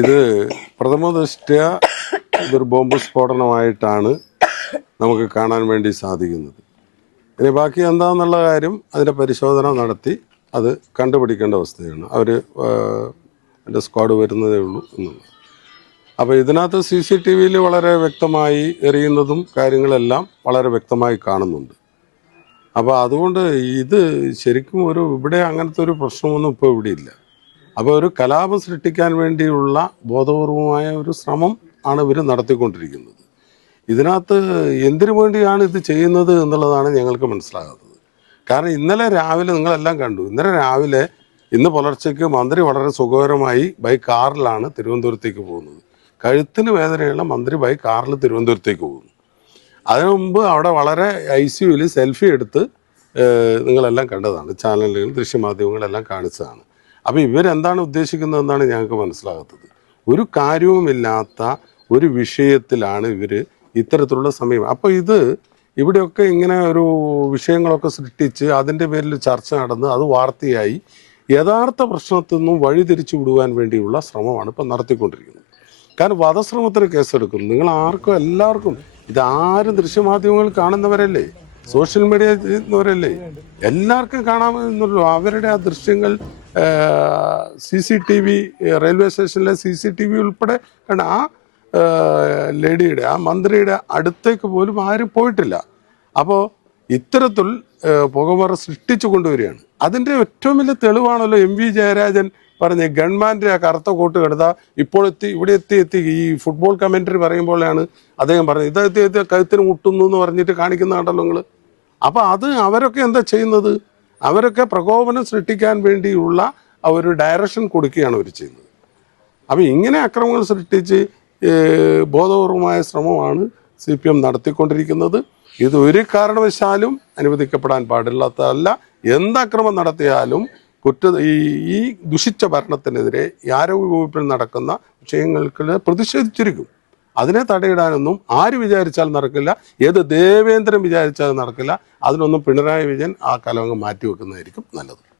ഇത് പ്രഥമ ദൃഷ്ട്യ ഇതൊരു ബോംബ് സ്ഫോടനമായിട്ടാണ് നമുക്ക് കാണാൻ വേണ്ടി സാധിക്കുന്നത്. ഇനി ബാക്കി എന്താണെന്നുള്ള കാര്യം അതിൻ്റെ പരിശോധന നടത്തി അത് കണ്ടുപിടിക്കേണ്ട അവസ്ഥയാണ്. അവർ എൻ്റെ സ്ക്വാഡ് വരുന്നതേ ഉള്ളൂ എന്നുള്ളത്. അപ്പോൾ ഇതിനകത്ത് CCTVയിൽ വളരെ വ്യക്തമായി എറിയുന്നതും കാര്യങ്ങളെല്ലാം വളരെ വ്യക്തമായി കാണുന്നുണ്ട്. അപ്പോൾ അതുകൊണ്ട് ഇത് ശരിക്കും ഇവിടെ അങ്ങനത്തെ ഒരു പ്രശ്നമൊന്നും ഇപ്പോൾ ഇവിടെ ഇല്ല. അപ്പോൾ ഒരു കലാപം സൃഷ്ടിക്കാൻ വേണ്ടിയുള്ള ബോധപൂർവമായ ഒരു ശ്രമം ആണ് ഇവർ നടത്തിക്കൊണ്ടിരിക്കുന്നത്. ഇതിനകത്ത് എന്തിനു വേണ്ടിയാണ് ഇത് ചെയ്യുന്നത് എന്നുള്ളതാണ് ഞങ്ങൾക്ക് മനസ്സിലാകാത്തത്. കാരണം ഇന്നലെ രാവിലെ നിങ്ങളെല്ലാം കണ്ടു, ഇന്ന് പുലർച്ചയ്ക്ക് മന്ത്രി വളരെ സുഖകരമായി ബൈ കാറിലാണ് തിരുവനന്തപുരത്തേക്ക് പോകുന്നത്. കഴുത്തിന് വേദനയുള്ള മന്ത്രി ബൈ കാറിൽ തിരുവനന്തപുരത്തേക്ക് പോകുന്നു. അതിനു മുമ്പ് അവിടെ വളരെ ICUവിൽ സെൽഫി എടുത്ത് നിങ്ങളെല്ലാം കണ്ടതാണ്, ചാനലുകൾ ദൃശ്യമാധ്യമങ്ങളെല്ലാം കാണിച്ചതാണ്. അപ്പോൾ ഇവരെന്താണ് ഉദ്ദേശിക്കുന്നതെന്നാണ് ഞങ്ങൾക്ക് മനസ്സിലാകാത്തത്. ഒരു കാര്യവുമില്ലാത്ത ഒരു വിഷയത്തിലാണ് ഇവർ ഇത്തരത്തിലുള്ള സമയം. അപ്പോൾ ഇവിടെയൊക്കെ ഇങ്ങനെ ഒരു വിഷയങ്ങളൊക്കെ സൃഷ്ടിച്ച് അതിൻ്റെ പേരിൽ ചർച്ച നടന്ന് അത് വാർത്തയായി യഥാർത്ഥ പ്രശ്നത്തിൽ നിന്നും വഴിതിരിച്ചു വിടുവാൻ വേണ്ടിയുള്ള ശ്രമമാണ് ഇപ്പം നടത്തിക്കൊണ്ടിരിക്കുന്നത്. കാരണം വധശ്രമത്തിന് കേസെടുക്കും. നിങ്ങൾ എല്ലാവർക്കും ഇതാരും ദൃശ്യമാധ്യമങ്ങൾ കാണുന്നവരല്ലേ, സോഷ്യൽ മീഡിയ ചെയ്യുന്നവരല്ലേ, എല്ലാവർക്കും കാണാമെന്നുള്ളൂ. അവരുടെ ആ ദൃശ്യങ്ങൾ CCTV റെയിൽവേ സ്റ്റേഷനിലെ CCTV ഉൾപ്പെടെ കണ്ട ആ ലേഡിയുടെ ആ മന്ത്രിയുടെ അടുത്തേക്ക് പോലും ആരും പോയിട്ടില്ല. അപ്പോൾ ഇത്തരത്തിൽ പുകമറ സൃഷ്ടിച്ചു കൊണ്ടുവരികയാണ്. അതിൻ്റെ ഏറ്റവും വലിയ തെളിവാണല്ലോ MV ജയരാജൻ പറഞ്ഞ ഗവൺമെൻറ് ആ കറുത്ത കോട്ട് കെടുത്ത ഇവിടെ എത്തി ഈ ഫുട്ബോൾ കമൻട്രി പറയുമ്പോഴാണ് അദ്ദേഹം പറഞ്ഞത് ഇദ്ദേഹത്തെ കഴുത്തിന് മുട്ടുന്നു എന്ന് പറഞ്ഞിട്ട് കാണിക്കുന്നതാണല്ലോ നിങ്ങൾ. അപ്പോൾ അവരൊക്കെ എന്താ ചെയ്യുന്നത്? അവരൊക്കെ പ്രകോപനം സൃഷ്ടിക്കാൻ വേണ്ടിയുള്ള ഒരു ഡയറക്ഷൻ കൊടുക്കുകയാണ് അവർ ചെയ്യുന്നത്. അപ്പോൾ ഇങ്ങനെ അക്രമങ്ങൾ സൃഷ്ടിച്ച് ബോധപൂർവമായ ശ്രമമാണ് CPM നടത്തിക്കൊണ്ടിരിക്കുന്നത്. ഇത് ഒരു കാരണവശാലും അനുവദിക്കപ്പെടാൻ പാടില്ലാത്തതല്ല. എന്തക്രമം നടത്തിയാലും ഈ ദുഷിച്ച ഭരണത്തിനെതിരെ ആരോഗ്യ വകുപ്പിൽ നടക്കുന്ന വിഷയങ്ങൾക്ക് പ്രതിഷേധിച്ചിരിക്കും. അതിനെ തടയിടാനൊന്നും ആര് വിചാരിച്ചാൽ നടക്കില്ല, ഏത് ദേവേന്ദ്രൻ വിചാരിച്ചാൽ നടക്കില്ല. അതിനൊന്നും പിണറായി വിജയൻ ആ കലവങ്ങ് മാറ്റിവെക്കുന്നതായിരിക്കും നല്ലത്.